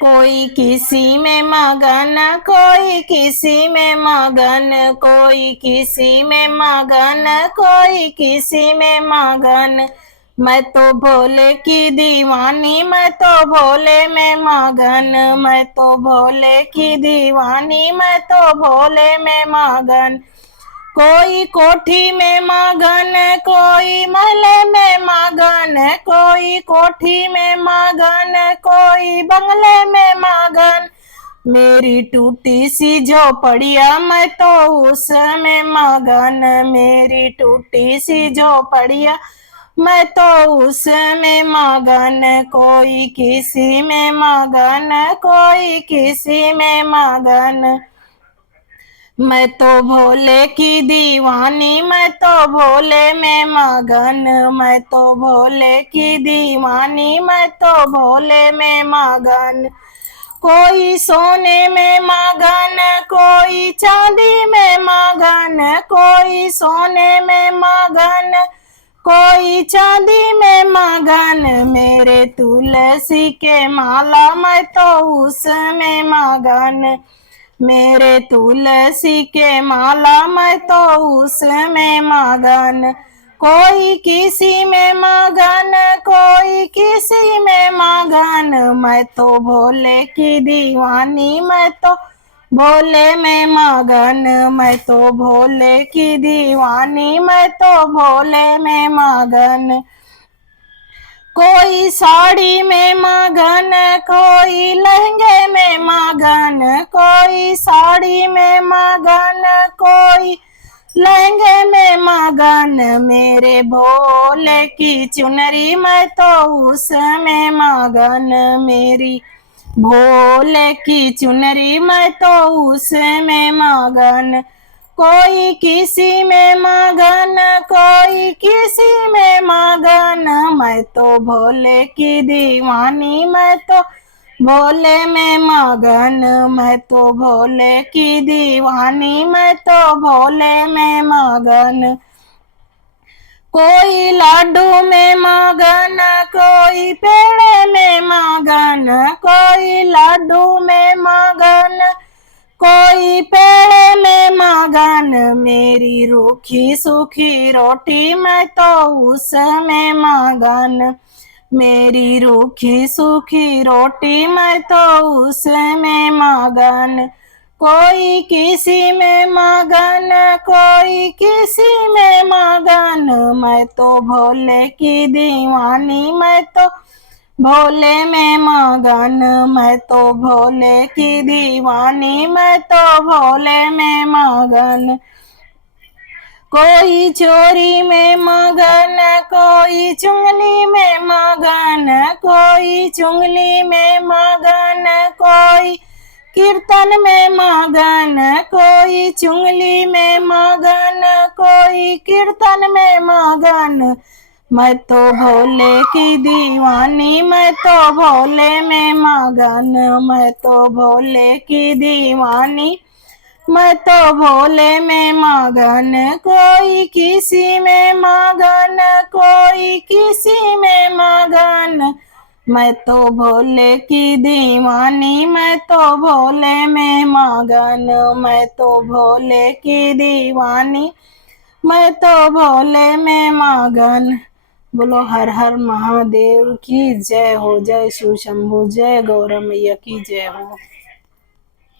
कोई किसी में मगन, कोई किसी में मगन, कोई किसी में मगन, कोई किसी में मगन। मैं तो भोले की दीवानी, मैं तो भोले में मगन, मैं तो भोले की दीवानी, मैं तो भोले में मगन। कोई कोठी में मगन, कोई महले में मगन, कोई कोठी में मगन, कोई बंगले में मगन। मेरी टूटी सी झोपड़िया, मैं तो उसमें मगन, मेरी टूटी सी झोपड़िया, मैं तो उसमें मगन। कोई किसी में मगन, कोई किसी में मगन। मैं तो भोले की दीवानी, मैं तो भोले में मगन, मैं तो भोले की दीवानी, मैं तो भोले में मगन। कोई सोने में मगन, कोई चांदी में मगन, कोई सोने में मगन, कोई चांदी में मगन। मेरे तुलसी के माला, मैं तो उसमें मगन, मेरे तुलसी के माला, मैं तो उसमें मगन। कोई किसी में मगन, कोई किसी में मगन। मैं तो भोले की दीवानी, मैं तो भोले में मगन, मैं तो भोले की दीवानी, मैं तो भोले में मगन। कोई साड़ी में मगन, कोई लहंगे में मगन, कोई साड़ी में मगन, कोई लहंगे में मगन। मेरे भोले की चुनरी, मैं तो उसमें मगन, मेरी भोले की चुनरी, मैं तो उसमें मगन। कोई किसी में मगन, कोई किसी में मगन। मैं तो भोले की दीवानी, मैं तो भोले में मगन, मैं तो भोले की दीवानी, मैं तो भोले में मगन। कोई लाडू में मगन, कोई पेड़े में मगन, कोई लाडू में मगन, कोई पेड़े में मगन। मेरी रूखी सूखी रोटी, मैं तो उसमें मगन, मेरी रूखी सूखी रोटी, मैं तो उसमें मगन। कोई किसी में मगन, कोई किसी में मगन। मैं तो भोले की दीवानी, मैं तो भोले में मगन, मैं तो भोले की दीवानी, मैं तो भोले में मगन। कोई चोरी में मगन, कोई चुंगली में मगन, कोई चुंगली में मगन, कोई कीर्तन में मगन, कोई चुंगली में मगन, कोई कीर्तन में मगन। मैं तो भोले की दीवानी, मैं तो भोले में मगन, मैं तो भोले की दीवानी, मैं तो भोले में मगन। कोई किसी में मगन, कोई किसी में मगन। मैं तो भोले की दीवानी, मैं तो भोले में मगन, मैं तो भोले की दीवानी, मैं तो भोले में मगन। बोलो हर हर महादेव की जय हो, जय शिव शंभु, जय गौरा मैया की जय हो।